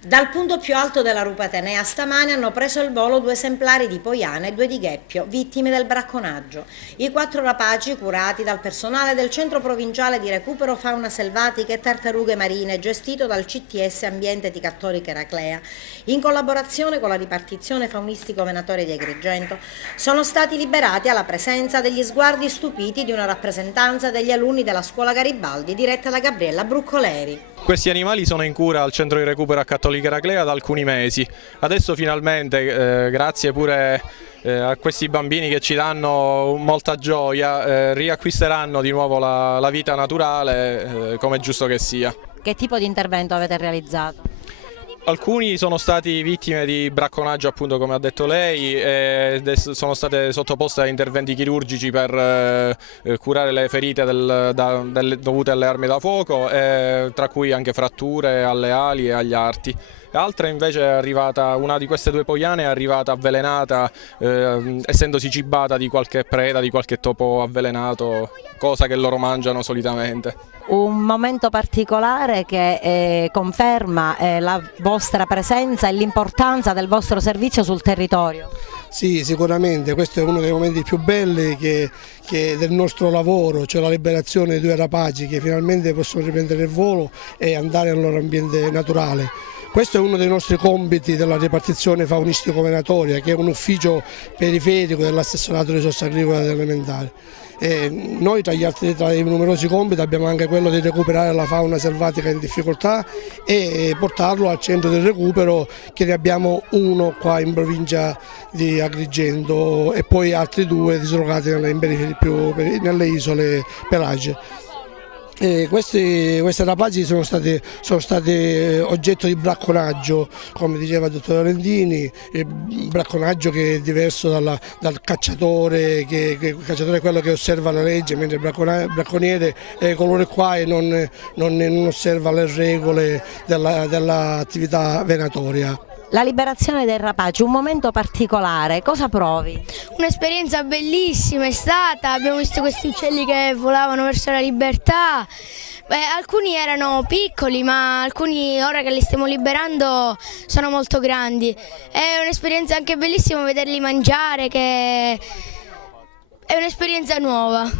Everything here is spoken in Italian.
Dal punto più alto della Rupe Atenea stamane hanno preso il volo 2 esemplari di Poiana e 2 di Gheppio, vittime del bracconaggio. I 4 rapaci, curati dal personale del Centro Provinciale di Recupero Fauna Selvatica e Tartarughe Marine, gestito dal CTS Ambiente di Cattolica Eraclea, in collaborazione con la ripartizione faunistico-venatoria di Agrigento, sono stati liberati alla presenza degli sguardi stupiti di una rappresentanza degli alunni della scuola Garibaldi, diretta da Gabriella Bruccoleri. Questi animali sono in cura al centro di recupero a Cattolica Eraclea da alcuni mesi. Adesso finalmente, grazie pure a questi bambini che ci danno molta gioia, riacquisteranno di nuovo la vita naturale come è giusto che sia. Che tipo di intervento avete realizzato? Alcuni sono stati vittime di bracconaggio, appunto come ha detto lei, e sono state sottoposte a interventi chirurgici per curare le ferite dovute alle armi da fuoco, tra cui anche fratture alle ali e agli arti. Altra invece è arrivata, una di queste 2 poiane è arrivata avvelenata, essendosi cibata di qualche preda, di qualche topo avvelenato, cosa che loro mangiano solitamente. Un momento particolare che conferma la vostra presenza e l'importanza del vostro servizio sul territorio. Sì, sicuramente, questo è uno dei momenti più belli del nostro lavoro, cioè la liberazione dei 2 rapaci che finalmente possono riprendere il volo e andare nel loro ambiente naturale. Questo è uno dei nostri compiti della ripartizione faunistico-venatoria, che è un ufficio periferico dell'assessorato risorse agricole ed elementari. Noi tra i numerosi compiti abbiamo anche quello di recuperare la fauna selvatica in difficoltà e portarlo al centro del recupero, che ne abbiamo uno qua in provincia di Agrigento e poi altri 2 dislocati nelle isole pelagiche. Queste rapaci sono state oggetto di bracconaggio, come diceva il dottor Rendini, bracconaggio che è diverso dal cacciatore, che il cacciatore è quello che osserva la legge, mentre il bracconiere è coloro qua e non osserva le regole dell'attività venatoria. La liberazione dei rapaci, un momento particolare, cosa provi? Un'esperienza bellissima è stata, abbiamo visto questi uccelli che volavano verso la libertà. Alcuni erano piccoli, ma alcuni ora che li stiamo liberando sono molto grandi. È un'esperienza anche bellissima vederli mangiare, che è un'esperienza nuova.